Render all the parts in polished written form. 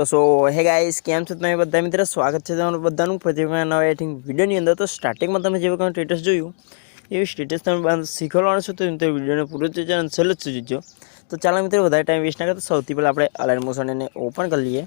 તો સો હે ગાઈસ કેમ છો તમે બધા મિત્રો સ્વાગત છે તમારું બધાનું પ્રતિમાં નવા એડિટિંગ વિડીયોની અંદર। તો સ્ટાર્ટિંગમાં તમે જે વખત સ્ટેટસ જોયું એવી સ્ટેટસ તમે શીખવાડવાનું છો તો વિડીયોને પૂરો જોજો અને છેલ્લે જ જોજો। તો ચાલો મિત્રો વધારે ટાઈમ વેસ્ટ ના કરતા સૌથી પહેલાં આપણે અલાર્મ મોશન એને ઓપન કરી લઈએ।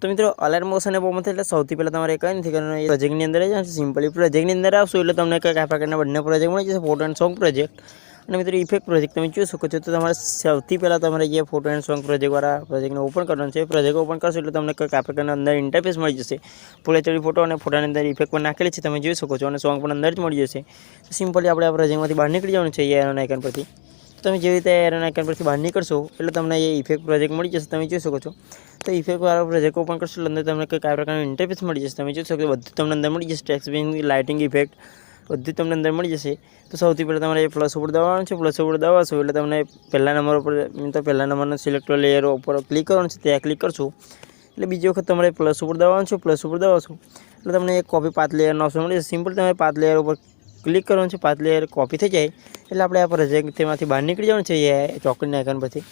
તો મિત્રો અલાર્મ મોશન એપ ઓપન થાય એટલે સૌથી પહેલાં તમારે કંઈ નથી કરવાનું, પ્રોજેક્ટની અંદર જ સિમ્પલી પ્રોજેક્ટની અંદર આવશો એટલે તમને કંઈક આ પ્રકારના બંને પ્રોજેક્ટ મળી જશે, ફોટો એન્ડ સોંગ પ્રોજેક્ટ અને મિત્રો ઇફેક્ટ પ્રોજેક્ટ તમે જોઈ શકો છો। તો તમારે સૌથી પહેલાં તમારે જે ફોટો એન્ડ સોંગ પ્રોજેક્ટવાળા પ્રોજેક્ટને ઓપન કરવાનું છે, પ્રોજેક્ટ ઓપન કરશો એટલે તમને કંઈક આ પ્રકારના અંદર ઇન્ટરફેસ મળી જશે। ફૂલ એચડી ફોટો અને ફોટાની અંદર ઇફેક્ટ પણ નાખેલી છે તમે જોઈ શકો છો અને સોંગ પણ અંદર જ મળી જશે। તો સિમ્પલી આપણે આ પ્રોજેક્ટમાંથી બહાર નીકળી જવાનું છે એરોન આઇકન પરથી। તો તમે જેવી રીતે એરોન આઇકન પરથી બહાર નીકળશો એટલે તમને એ ઇફેક્ટ પ્રોજેક્ટ મળી જશે, તમે જોઈ શકો છો। તો ઇફેક્ટવાળા પ્રોજેક્ટ ઓપન કરશો એટલે અંદર તમને કંઈક આ પ્રકારનું ઇન્ટરફેસ મળી જશે, તમે જોઈ શકો છો। બધું તમને અંદર મળી જશે, ટેક્સ્ટ બેઝ લાઇટિંગ ઇફેક્ટ બધું તમને અંદર મળી જશે। તો સૌથી પહેલાં તમારે પ્લસ ઉપર દબાવવાનું છે, પ્લસ ઉપર દબાવશો એટલે તમને પહેલા નંબર ઉપર તો પહેલા નંબરનો સિલેક્ટ લેયર ઉપર ક્લિક કરવાનું છે, ત્યાં ક્લિક કરશો એટલે બીજી વખત તમારે પ્લસ ઉપર દબાવવાનું છે, પ્લસ ઉપર દબાવશો એટલે તમને એક કોપી પાથ લેયરનો ઓપ્શન મળી જશે। સિમ્પલ તમારે પાથ લેયર ઉપર ક્લિક કરવાનું છે, પાથ લેયર કોપી થઈ જાય એટલે આપણે આ પ્રોજેક્ટ તેમાંથી બહાર નીકળી જવાનું છે એ ચોકડીના આઇકન પરથી।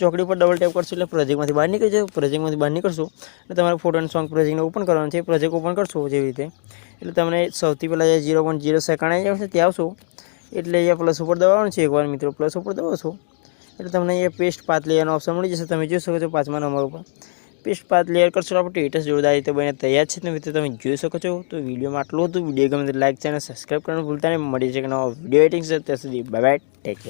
ચોકડી ઉપર ડબલ ટેપ કરશો એટલે પ્રોજેક્ટમાંથી બહાર નીકળી જાય। પ્રોજેક્ટમાંથી બહાર નીકળશો એટલે તમારે ફોટો એન્ડ સોંગ પ્રોજેક્ટને ઓપન કરવાનું છે, પ્રોજેક્ટ ઓપન કરશો જેવી રીતે એટલે તમને સૌથી પહેલાં જે 0.0 સેકન્ડ આવી જશે ત્યાં આવશો એટલે અહીંયા પ્લસ ઉપર દબાવવાનું છે, એકવાર મિત્રો પ્લસ ઉપર દબાવશો એટલે તમને અહીંયા પેસ્ટ પાથ લેયરનો ઓપ્શન મળી જશે, તમે જોઈ શકો છો 5મા નંબર ઉપર પેસ્ટ પાથ લેયર કરશો આપણે સ્ટેટસ જોરદાર રીતે બને તૈયાર છે। તો મિત્રો તમે જોઈ શકો છો। તો વિડીયોમાં આટલું હતું, વિડીયો ગમે તો લાઈક ચેનલ સબસ્ક્રાઈબ કરવાનું ભૂલતા નહીં। મળી છે કે નવો વિડીયો એડિટિંગ છે, ત્યાં સુધી બાય બાય, ટેક કેર।